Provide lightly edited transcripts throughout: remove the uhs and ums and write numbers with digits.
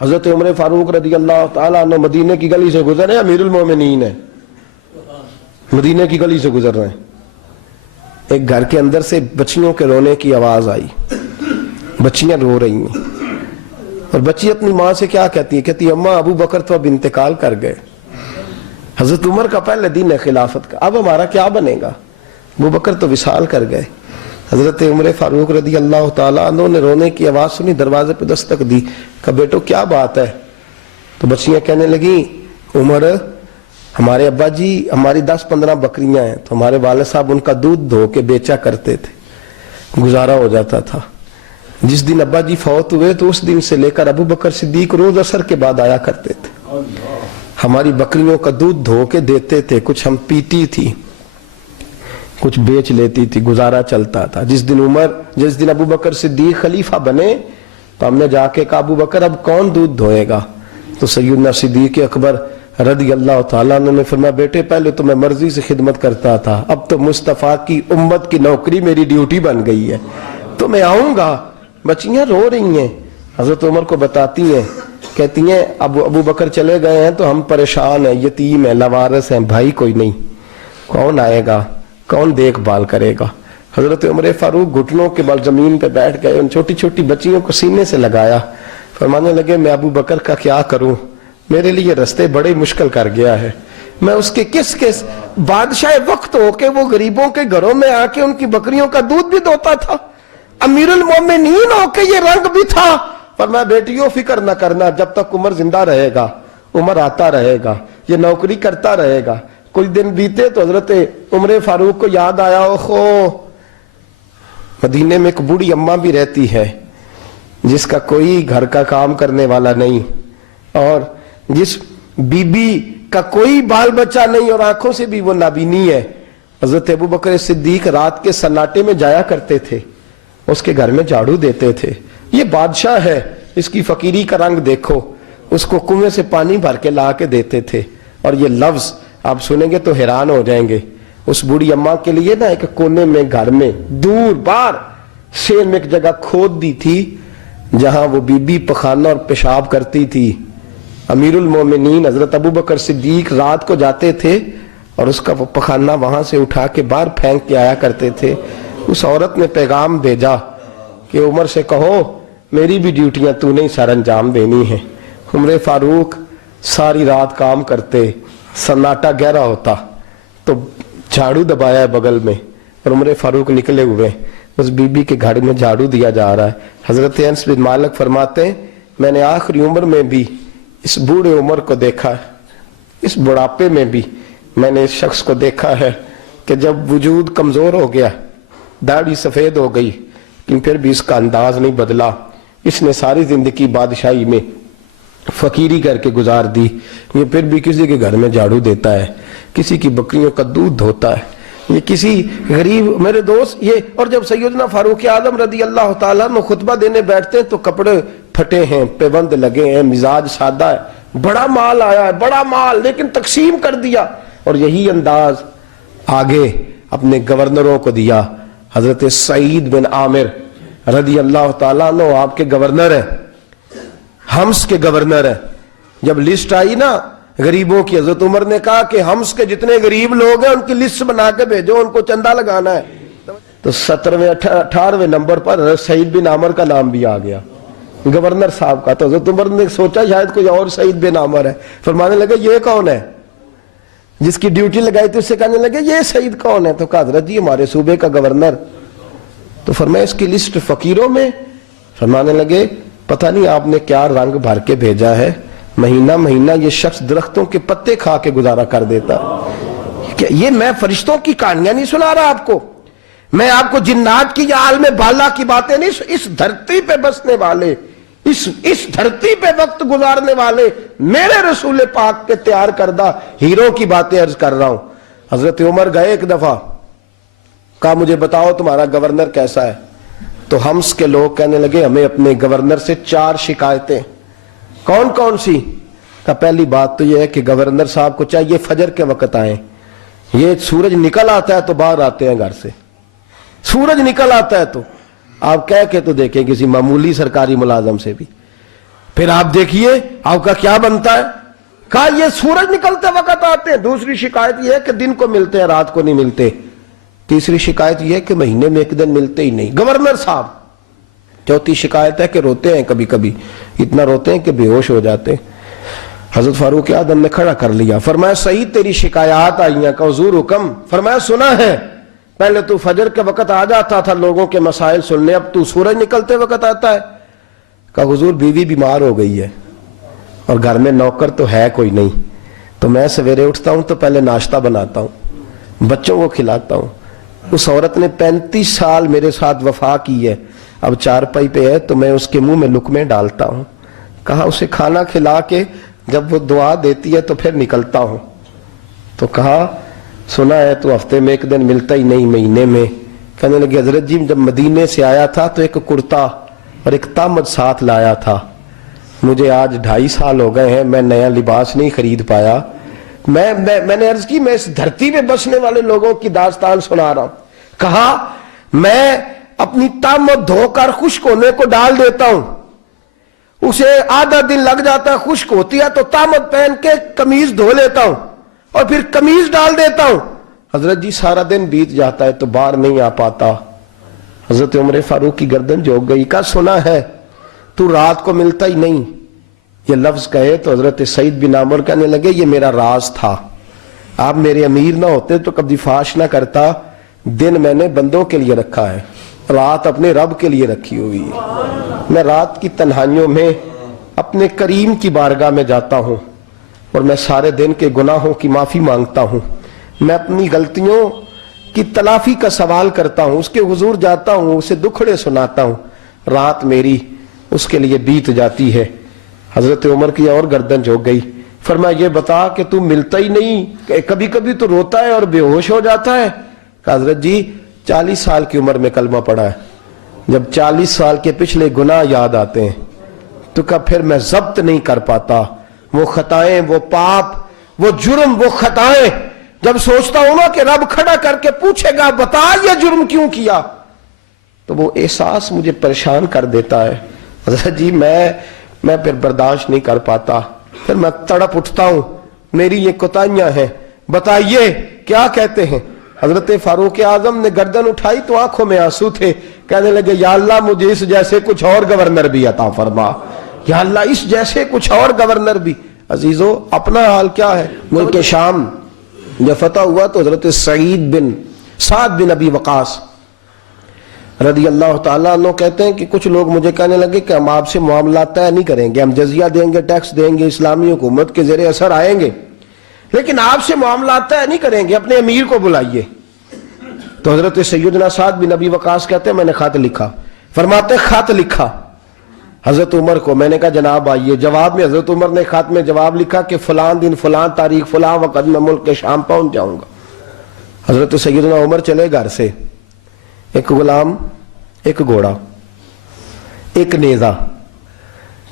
حضرت عمر فاروق رضی اللہ تعالیٰ عنہ مدینے کی گلی سے گزرے، امیر المومنین ہے، مدینے کی گلی سے گزر رہے ہیں، ایک گھر کے اندر سے بچیوں کے رونے کی آواز آئی، بچیاں رو رہی ہیں، اور بچی اپنی ماں سے کیا کہتی ہے؟ کہتی ہے اماں ابو بکر تو اب انتقال کر گئے، حضرت عمر کا پہلے دن ہے خلافت کا، اب ہمارا کیا بنے گا؟ ابو بکر تو وصال کر گئے۔ حضرت عمر فاروق رضی اللہ تعالیٰ عنہ نے رونے کی آواز سنی، دروازے پہ دستک دی، کہا بیٹو کیا بات ہے؟ تو بچیاں کہنے لگی عمر ہمارے ابا جی ہماری 10-15 بکریاں ہیں، تو ہمارے والد صاحب ان کا دودھ دھو کے بیچا کرتے تھے، گزارا ہو جاتا تھا۔ جس دن ابا جی فوت ہوئے تو اس دن سے لے کر ابو بکر صدیق روز عصر کے بعد آیا کرتے تھے، ہماری بکریوں کا دودھ دھو کے دیتے تھے، کچھ ہم پیتی تھی، کچھ بیچ لیتی تھی، گزارا چلتا تھا۔ جس دن ابو بکر صدیق خلیفہ بنے تو ہم نے جا کے کہا ابو بکر اب کون دودھ دھوئے گا؟ تو سیدنا صدیق اکبر رضی اللہ تعالیٰ عنہ نے فرمایا بیٹے پہلے تو میں مرضی سے خدمت کرتا تھا، اب تو مصطفیٰ کی امت کی نوکری میری ڈیوٹی بن گئی ہے، تو میں آؤں گا۔ بچیاں رو رہی ہیں، حضرت عمر کو بتاتی ہیں، کہتی ہیں ابو بکر چلے گئے ہیں تو ہم پریشان ہیں، یتیم ہیں، لاوارث ہیں، بھائی کوئی نہیں، کون آئے گا، کون دیکھ بھال کرے گا؟ حضرت عمر فاروق گھٹنوں کے بل زمین پہ بیٹھ گئے، ان چھوٹی چھوٹی بچیوں کو سینے سے لگایا، فرمانے لگے میں ابو بکر کا کیا کروں، میرے لیے رستے بڑے مشکل کر گیا ہے، میں اس کے کس بادشاہ وقت ہو کے وہ غریبوں کے گھروں میں آ کے ان کی بکریوں کا دودھ بھی دوتا تھا، امیر المومنین ہو کے یہ رنگ بھی تھا۔ فرمایا بیٹیوں فکر نہ کرنا، جب تک عمر زندہ رہے گا، عمر آتا رہے گا، یہ نوکری کرتا رہے گا۔ کچھ دن بیتے تو حضرت عمر فاروق کو یاد آیا اوہو مدینے میں ایک بوڑھی اماں بھی رہتی ہے جس کا کوئی گھر کا کام کرنے والا نہیں، اور جس بی بی کا کوئی بال بچہ نہیں اور آنکھوں سے بھی وہ نابینی ہے۔ حضرت ابو بکر صدیق رات کے سناٹے میں جایا کرتے تھے، اس کے گھر میں جھاڑو دیتے تھے، یہ بادشاہ ہے، اس کی فقیری کا رنگ دیکھو، اس کو کنویں سے پانی بھر کے لا کے دیتے تھے۔ اور یہ لفظ آپ سنیں گے تو حیران ہو جائیں گے، اس بوڑھی اماں کے لیے نا ایک کونے میں گھر میں دور باہر شیر میں ایک جگہ کھود دی تھی جہاں وہ بی بی پخانہ اور پیشاب کرتی تھی۔ امیر المومنین حضرت ابو بکر صدیق رات کو جاتے تھے اور اس کا وہ پخانہ وہاں سے اٹھا کے باہر پھینک کے آیا کرتے تھے۔ اس عورت نے پیغام بھیجا کہ عمر سے کہو میری بھی ڈیوٹیاں تو نہیں سر انجام دینی ہیں۔ عمر فاروق ساری رات کام کرتے، سناٹا گہرا ہوتا تو جھاڑو دبایا ہے بغل میں اور عمر فاروق نکلے ہوئے، اس بی بی کے گھر میں جھاڑو دیا جا رہا ہے۔ حضرت انس بن مالک فرماتے ہیں میں نے آخری عمر میں بھی اس بوڑھے عمر کو دیکھا ہے، اس بڑھاپے میں بھی میں نے اس شخص کو دیکھا ہے کہ جب وجود کمزور ہو گیا، داڑھی سفید ہو گئی، لیکن پھر بھی اس کا انداز نہیں بدلا، اس نے ساری زندگی بادشاہی میں فقیری کر کے گزار دی، یہ پھر بھی کسی کے گھر میں جھاڑو دیتا ہے، کسی کی بکریوں کا دودھ دھوتا ہے، یہ کسی غریب میرے دوست یہ۔ اور جب سیدنا فاروق اعظم رضی اللہ تعالیٰ عنہ خطبہ دینے بیٹھتے ہیں تو کپڑے پھٹے ہیں، پیبند لگے ہیں، مزاج سادہ ہے، بڑا مال آیا ہے، بڑا مال، لیکن تقسیم کر دیا، اور یہی انداز آگے اپنے گورنروں کو دیا۔ حضرت سعید بن عامر رضی اللہ تعالیٰ عنہ آپ کے گورنر ہیں، حمص کے گورنر ہیں۔ جب لسٹ آئی نا غریبوں کی، حضرت عمر نے کہا کہ حمص کے جتنے غریب لوگ ہیں ان کی لسٹ بنا کے بھیجو، ان کو چندہ لگانا ہے۔ تو 17ویں 18ویں نمبر پر حضرت سعید بن عامر کا نام بھی آ گیا، گورنر صاحب کا۔ تو حضرت عمر نے سوچا شاید کوئی اور سعید بن عامر ہے، فرمانے لگے یہ کون ہے؟ جس کی ڈیوٹی لگائی تھی اس سے کہنے لگے یہ سعید کون ہے؟ تو کہا حضرت جی ہمارے صوبے کا گورنر۔ تو فرمایا اس کی لسٹ فقیروں میں؟ فرمانے لگے پتہ نہیں آپ نے کیا رنگ بھر کے بھیجا ہے، مہینہ مہینہ یہ شخص درختوں کے پتے کھا کے گزارا کر دیتا۔ یہ میں فرشتوں کی کہانیاں نہیں سنا رہا آپ کو، میں آپ کو جنات کی یا عالم بالا کی باتیں نہیں، اس دھرتی پہ بسنے والے، اس دھرتی پہ وقت گزارنے والے میرے رسول پاک کے تیار کردہ ہیرو کی باتیں عرض کر رہا ہوں۔ حضرت عمر گئے ایک دفعہ، کہا مجھے بتاؤ تمہارا گورنر کیسا ہے؟ تو حمص کے لوگ کہنے لگے ہمیں اپنے گورنر سے 4 شکایتیں۔ کون کون سی؟ کہا پہلی بات تو یہ ہے کہ گورنر صاحب کو چاہیے فجر کے وقت آئیں، یہ سورج نکل آتا ہے تو باہر آتے ہیں گھر سے، سورج نکل آتا ہے تو آپ کہہ کے تو دیکھیں کسی معمولی سرکاری ملازم سے بھی۔ پھر آپ دیکھیے آپ کا کیا بنتا ہے. کہا یہ سورج نکلتے وقت آتے ہیں. دوسری شکایت یہ ہے کہ دن کو ملتے ہیں رات کو نہیں ملتے. تیسری شکایت یہ ہے کہ مہینے میں ایک دن ملتے ہی نہیں گورنر صاحب. چوتھی شکایت ہے کہ روتے ہیں کبھی کبھی, اتنا روتے ہیں کہ بے ہوش ہو جاتے ہیں. حضرت فاروق اعظم نے کھڑا کر لیا, فرمایا سعید تیری شکایات آئی ہیں. کہ حضور حکم. فرمایا سنا ہے, پہلے تو فجر کے وقت آ جاتا تھا لوگوں کے مسائل سننے, اب تو سورج نکلتے وقت آتا ہے. کہا حضور بیوی بیمار ہو گئی ہے اور گھر میں نوکر تو ہے کوئی نہیں, تو میں سویرے اٹھتا ہوں تو پہلے ناشتہ بناتا ہوں, بچوں کو کھلاتا ہوں. اس عورت نے 35 سال میرے ساتھ وفا کی ہے, اب چارپائی پہ ہے تو میں اس کے منہ میں لقمے ڈالتا ہوں. کہا اسے کھانا کھلا کے جب وہ دعا دیتی ہے تو پھر نکلتا ہوں. تو کہا سنا ہے تو ہفتے میں ایک دن ملتا ہی نہیں مہینے میں. کہنے لگے حضرت جی جب مدینے سے آیا تھا تو ایک کرتا اور ایک تامت ساتھ لایا تھا, مجھے آج 2.5 سال ہو گئے ہیں, میں نیا لباس نہیں خرید پایا. میں نے عرض کی میں اس دھرتی پہ بسنے والے لوگوں کی داستان سنا رہا ہوں. کہا میں اپنی تامت دھو کر خشک ہونے کو ڈال دیتا ہوں, اسے آدھا دن لگ جاتا ہے, خشک ہوتی ہے تو تامت پہن کے قمیض دھو لیتا ہوں اور پھر قمیض ڈال دیتا ہوں. حضرت جی سارا دن بیت جاتا ہے تو باہر نہیں آ پاتا. حضرت عمر فاروق کی گردن جھک گئی. کہا سنا ہے تو رات کو ملتا ہی نہیں. یہ لفظ کہے تو حضرت سعید بن عامر کہنے لگے یہ میرا راز تھا, آپ میرے امیر نہ ہوتے تو کبھی فاش نہ کرتا. دن میں نے بندوں کے لیے رکھا ہے, رات اپنے رب کے لیے رکھی ہوئی ہے. میں رات کی تنہائیوں میں اپنے کریم کی بارگاہ میں جاتا ہوں اور میں سارے دن کے گناہوں کی معافی مانگتا ہوں. میں اپنی غلطیوں کی تلافی کا سوال کرتا ہوں, اس کے حضور جاتا ہوں, اسے دکھڑے سناتا ہوں. رات میری اس کے لیے بیت جاتی ہے. حضرت عمر کی اور گردن جھک گئی. فرمایا یہ بتا کہ تو ملتا ہی نہیں, کبھی کبھی تو روتا ہے اور بے ہوش ہو جاتا ہے. کہ حضرت جی 40 سال کی عمر میں کلمہ پڑھا ہے, جب 40 سال کے پچھلے گناہ یاد آتے ہیں تو کہا پھر میں ضبط نہیں کر پاتا. وہ خطائیں, وہ پاپ, وہ جرم, وہ خطائیں جب سوچتا ہوں نا کہ رب کھڑا کر کے پوچھے گا بتا یہ جرم کیوں کیا, تو وہ احساس مجھے پریشان کر دیتا ہے. حضرت جی میں پھر برداشت نہیں کر پاتا, پھر میں تڑپ اٹھتا ہوں, میری یہ کوتاہیاں ہیں, بتائیے کیا کہتے ہیں. حضرت فاروق اعظم نے گردن اٹھائی تو آنکھوں میں آنسو تھے. کہنے لگے یا اللہ مجھے اس جیسے کچھ اور گورنر بھی عطا فرما, یا اللہ اس جیسے کچھ اور گورنر بھی. عزیزو اپنا حال کیا ہے. ملک شام جب فتح ہوا تو حضرت سعد بن ابی وقاص رضی اللہ تعالیٰ عنہ کہتے ہیں کہ کچھ لوگ مجھے کہنے لگے کہ ہم آپ سے معاملات طے نہیں کریں گے, ہم جزیہ دیں گے, ٹیکس دیں گے, اسلامی حکومت کے زیر اثر آئیں گے, لیکن آپ سے معاملات طے نہیں کریں گے, اپنے امیر کو بلائیے. تو حضرت سیدنا سعد بن ابی وقاص کہتے ہیں میں نے خط لکھا. فرماتے خط لکھا حضرت عمر کو. میں نے کہا جناب آئیے. جواب میں حضرت عمر نے خط میں جواب لکھا کہ فلان دن فلان تاریخ فلان وقت میں ملک کے شام پہنچ جاؤں گا. حضرت سیدنا عمر چلے گھر سے, ایک غلام, ایک گھوڑا, ایک نیزہ.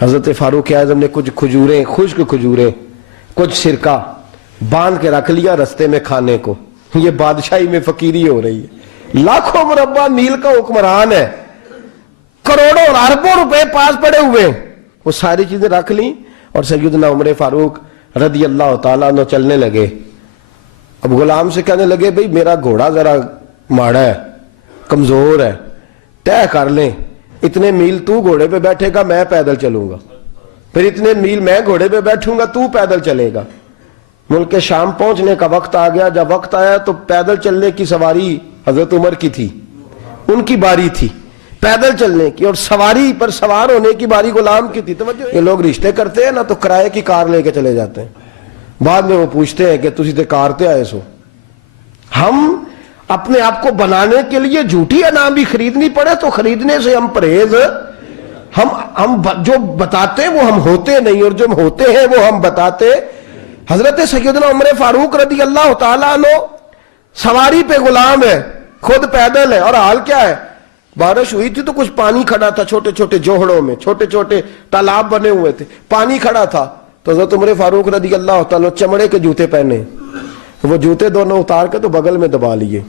حضرت فاروق اعظم نے کچھ کھجوریں, خشک کھجوریں, کچھ سرکہ باندھ کے رکھ لیا رستے میں کھانے کو. یہ بادشاہی میں فقیری ہو رہی ہے. لاکھوں مربع میل کا حکمران ہے, کروڑوں اور اربوں روپے پاس پڑے ہوئے, وہ ساری چیزیں رکھ لیں اور سیدنا عمر فاروق رضی اللہ تعالیٰ عنہ چلنے لگے. اب غلام سے کہنے لگے بھئی میرا گھوڑا ذرا ماڑا ہے, کمزور ہے, طے کر لیں, اتنے میل تو گھوڑے پہ بیٹھے گا, میں پیدل چلوں گا, پھر اتنے میل میں گھوڑے پہ بیٹھوں گا, تو پیدل چلے گا. ملک شام پہنچنے کا وقت آ گیا. جب وقت آیا تو پیدل چلنے کی سواری حضرت عمر کی تھی, ان کی باری تھی پیدل چلنے کی, اور سواری پر سوار ہونے کی باری غلام کی تھی. توجہ, یہ لوگ رشتے کرتے ہیں نا تو کرائے کی کار لے کے چلے جاتے ہیں, بعد میں وہ پوچھتے ہیں کہ تسی تے کار تے آئے سو. ہم اپنے آپ کو بنانے کے لیے جھوٹی انعام بھی خریدنی پڑے تو خریدنے سے ہم پرہیز, ہم جو بتاتے وہ ہم ہوتے نہیں, اور جو ہوتے ہیں وہ ہم بتاتے. حضرت سیدنا عمر فاروق رضی اللہ تعالیٰ عنہ سواری پہ غلام ہے, خود پیدل ہے, اور حال کیا ہے, بارش ہوئی تھی تو کچھ پانی کھڑا تھا, چھوٹے چھوٹے جوہڑوں میں چھوٹے چھوٹے تالاب بنے ہوئے تھے, پانی کھڑا تھا. تو حضرت عمر فاروق رضی اللہ تعالیٰ چمڑے کے جوتے پہنے, وہ جوتے دونوں اتار کے تو بغل میں دبا لیے.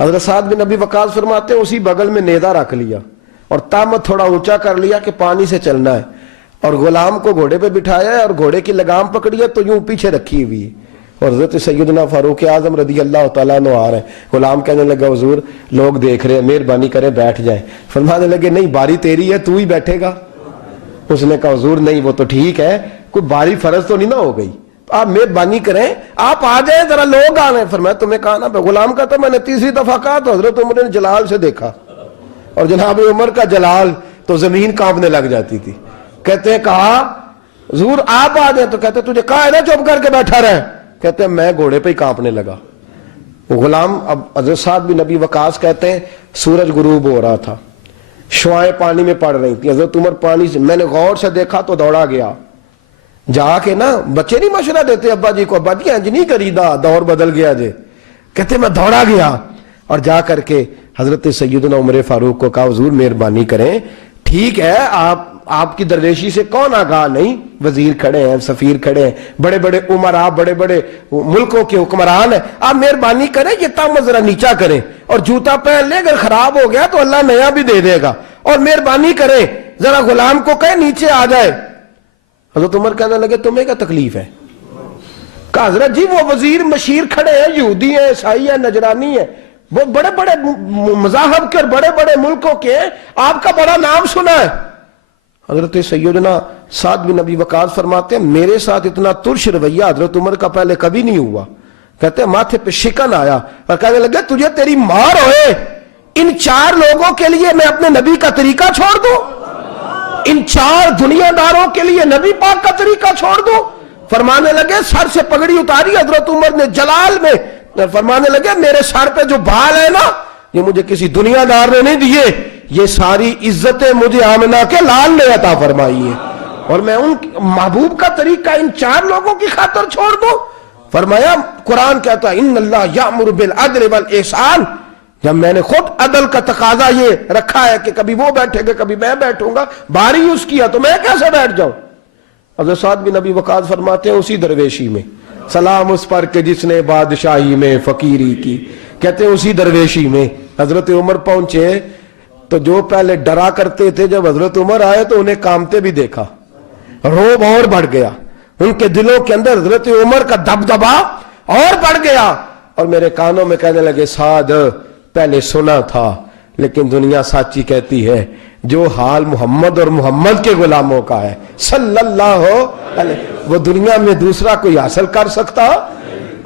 حضرت سعد بن ابی وقاص فرماتے ہیں اسی بغل میں نیزہ رکھ لیا اور تامت تھوڑا اونچا کر لیا کہ پانی سے چلنا ہے. اور غلام کو گھوڑے پہ بٹھایا ہے اور گھوڑے کی لگام پکڑی ہے تو یوں پیچھے رکھی ہوئی ہے، اور حضرت سیدنا فاروق اعظم رضی اللہ تعالیٰ عنہ آ رہے ہیں۔ غلام کہنے لگا حضور لوگ دیکھ رہے ہیں، مہربانی کریں بیٹھ جائیں۔ فرمانے لگے نہیں، باری تیری ہے، تو ہی بیٹھے گا۔ اس نے کہا حضور نہیں، وہ تو ٹھیک ہے، کوئی باری فرض تو نہیں نہ ہو گئی، آپ مہربانی کریں آپ آ جائیں، ذرا لوگ آ رہے ہیں۔ فرمایا تمہیں کہا نا، غلام کہتا میں نے تیسری دفعہ کہا تو حضرت عمر نے جلال سے دیکھا، اور جناب عمر کا جلال تو زمین کانپنے لگ جاتی تھی۔ کہتے ہیں کہا حضور آپ آ جائیں، تو کہتے تجھے کہا ہے نا چپ کر کے بیٹھا رہے، کہتے ہیں میں گھوڑے پہ ہی کانپنے لگا۔ وہ غلام، اب حضرت سعد بن نبی وقاص کہتے ہیں سورج غروب ہو رہا تھا، شعائیں پانی میں پڑ رہی تھی، حضرت عمر پانی سے، میں نے غور سے دیکھا تو دوڑا گیا، جا کے نا بچے نہیں مشورہ دیتے ابا جی کو، ابا جی انج نہیں کری دا، دور بدل گیا جے، کہتے میں دوڑا گیا اور جا کر کے حضرت سیدنا عمر فاروق کو کہا حضور مہربانی کریں، ٹھیک ہے آپ کی درویشی سے کون آگاہ نہیں، وزیر کھڑے ہیں، سفیر کھڑے ہیں، بڑے بڑے عمرا، بڑے بڑے ملکوں کے حکمران ہیں، آپ مہربانی کریں یہ تم ذرا نیچا کریں، اور جوتا پہن لے، اگر خراب ہو گیا تو اللہ نیا بھی دے دے گا، اور مہربانی کریں ذرا غلام کو کہیں نیچے آ جائے۔ حضرت عمر کہنے لگے تمہیں کیا تکلیف ہے؟ کہا حضرت جی وہ وزیر مشیر کھڑے ہیں، یہودی ہیں، عیسائی ہیں، نجرانی ہیں، وہ بڑے بڑے مذاہب کے اور بڑے بڑے ملکوں کے ہیں، آپ کا بڑا نام سنا ہے۔ حضرت سیدنا سعد بن نبی وقاص فرماتے ہیں میرے ساتھ اتنا ترش رویہ حضرت عمر کا پہلے کبھی نہیں ہوا، کہتے ہیں ماتھے پہ شکن آیا اور کہنے لگے تجھے تیری مار ہوئے، ان 4 لوگوں کے لیے میں اپنے نبی کا طریقہ چھوڑ دوں، ان 4 دنیا داروں کے لیے نبی پاک کا طریقہ چھوڑ دوں؟ فرمانے لگے سر سے پگڑی اتاری حضرت عمر نے جلال میں، فرمانے لگے میرے سر پہ جو بال ہے نا یہ مجھے کسی دنیا دار نے نہیں دیے، یہ ساری عزتیں مجھے آمنہ کے لال نے عطا فرمائی ہے، اور میں ان محبوب کا طریقہ ان 4 لوگوں کی خاطر چھوڑ دوں؟ فرمایا قرآن کہتا ہے ان اللہ یامر بالعدل والاحسان، جب میں نے خود عدل کا تقاضا یہ رکھا ہے کہ کبھی وہ بیٹھے گا کبھی میں بیٹھوں گا، باری یوز کیا تو میں کیسے بیٹھ جاؤں؟ حضرت سعد بن نبی وقاص فرماتے ہیں اسی درویشی میں سلام اس پر کہ جس نے بادشاہی میں فقیری کی، کہتے ہیں اسی درویشی میں حضرت عمر پہنچے تو جو پہلے ڈرا کرتے تھے جب حضرت عمر آئے تو انہیں کامتے بھی دیکھا، روب اور بڑھ گیا، ان کے دلوں کے اندر حضرت عمر کا دبدبا اور بڑھ گیا، اور میرے کانوں میں کہنے لگے سعد پہلے سنا تھا لیکن دنیا سچی کہتی ہے جو حال محمد اور محمد کے غلاموں کا ہے صلی اللہ علیہ، وہ دنیا میں دوسرا کوئی حاصل کر سکتا؟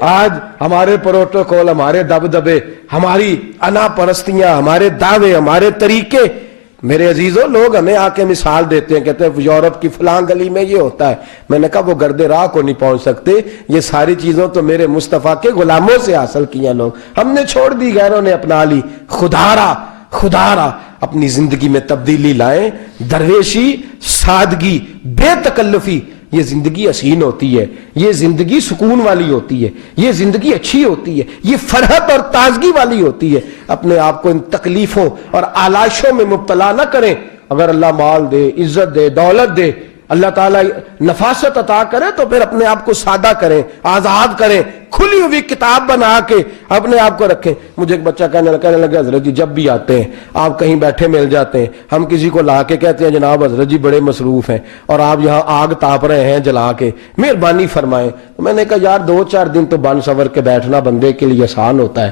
آج ہمارے پروٹوکول، ہمارے دبدبے، ہماری انا پرستیاں، ہمارے دعوے، ہمارے طریقے، میرے عزیزوں لوگ ہمیں آ کے مثال دیتے ہیں، کہتے ہیں یورپ کی فلاں گلی میں یہ ہوتا ہے، میں نے کہا وہ گرد راہ کو نہیں پہنچ سکتے، یہ ساری چیزوں تو میرے مصطفیٰ کے غلاموں سے حاصل کیا، لوگ ہم نے چھوڑ دی، غیروں نے اپنا لی۔ خدارا اپنی زندگی میں تبدیلی لائیں، درویشی، سادگی، بے تکلفی، یہ زندگی حسین ہوتی ہے، یہ زندگی سکون والی ہوتی ہے، یہ زندگی اچھی ہوتی ہے، یہ فرحت اور تازگی والی ہوتی ہے۔ اپنے آپ کو ان تکلیفوں اور آلائشوں میں مبتلا نہ کریں، اگر اللہ مال دے، عزت دے، دولت دے، اللہ تعالیٰ نفاست عطا کرے تو پھر اپنے آپ کو سادہ کریں، آزاد کریں، کھلی ہوئی کتاب بنا کے اپنے آپ کو رکھیں۔ مجھے ایک بچہ کہنے لگا حضرت جی جب بھی آتے ہیں آپ کہیں بیٹھے مل جاتے ہیں، ہم کسی کو لا کے کہتے ہیں جناب حضرت جی بڑے مصروف ہیں اور آپ یہاں آگ تاپ رہے ہیں جلا کے، مہربانی فرمائیں۔ میں نے کہا یار 2-4 دن تو بن سور کے بیٹھنا بندے کے لیے آسان ہوتا ہے،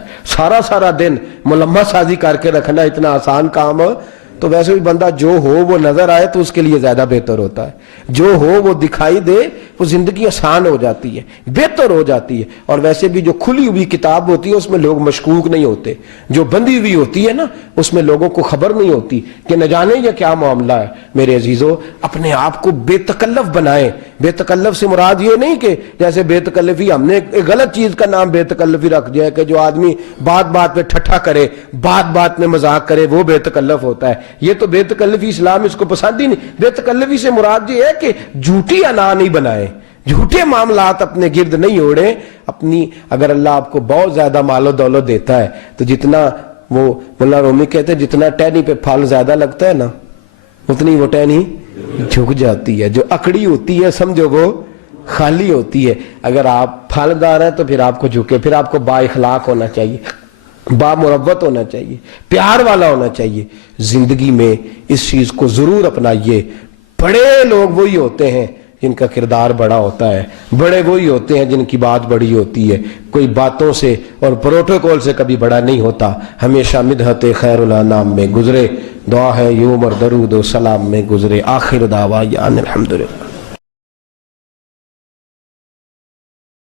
سارا دن ملمہ سازی کر کے رکھنا اتنا آسان کام ہو تو ویسے بھی بندہ جو ہو وہ نظر آئے تو اس کے لیے زیادہ بہتر ہوتا ہے، جو ہو وہ دکھائی دے، وہ زندگی آسان ہو جاتی ہے، بہتر ہو جاتی ہے۔ اور ویسے بھی جو کھلی ہوئی کتاب ہوتی ہے اس میں لوگ مشکوک نہیں ہوتے، جو بندی ہوئی ہوتی ہے نا اس میں لوگوں کو خبر نہیں ہوتی کہ نہ جانے یہ کیا معاملہ ہے۔ میرے عزیزوں اپنے آپ کو بے تکلف بنائیں۔ بے تکلف سے مراد یہ نہیں کہ جیسے بے تکلفی ہم نے ایک غلط چیز کا نام بے تکلفی رکھ دیا ہے کہ جو آدمی بات پہ ٹھٹھا کرے، بات میں مذاق کرے، وہ بے تکلف ہوتا ہے۔ یہ تو بے تکلفی اسلام اس کو پسند ہی نہیں۔ بے تکلفی سے مراد یہ ہے کہ جھوٹی انا نہیں بنائیں، جھوٹے معاملات اپنے گرد نہیں اوڑیں۔ اپنی اگر اللہ آپ کو بہت زیادہ مال و دولت دیتا ہے تو جتنا وہ مولانا رومی کہتے ہیں جتنا ٹہنی پہ پھل زیادہ لگتا ہے نا اتنی وہ ٹہنی جھک جاتی ہے، جو اکڑی ہوتی ہے سمجھو وہ خالی ہوتی ہے۔ اگر آپ پھلدار ہیں تو پھر آپ کو جھکے، پھر آپ کو با اخلاق ہونا چاہیے، با مروت ہونا چاہیے، پیار والا ہونا چاہیے۔ زندگی میں اس چیز کو ضرور اپنائیے، بڑے لوگ وہی ہوتے ہیں جن کا کردار بڑا ہوتا ہے، بڑے وہی ہوتے ہیں جن کی بات بڑی ہوتی ہے، کوئی باتوں سے اور پروٹوکول سے کبھی بڑا نہیں ہوتا، ہمیشہ مدحت خیر الانام میں گزرے، دعا ہے یوم اور درود و سلام میں گزرے۔ آخر دعویٰ الحمدللہ۔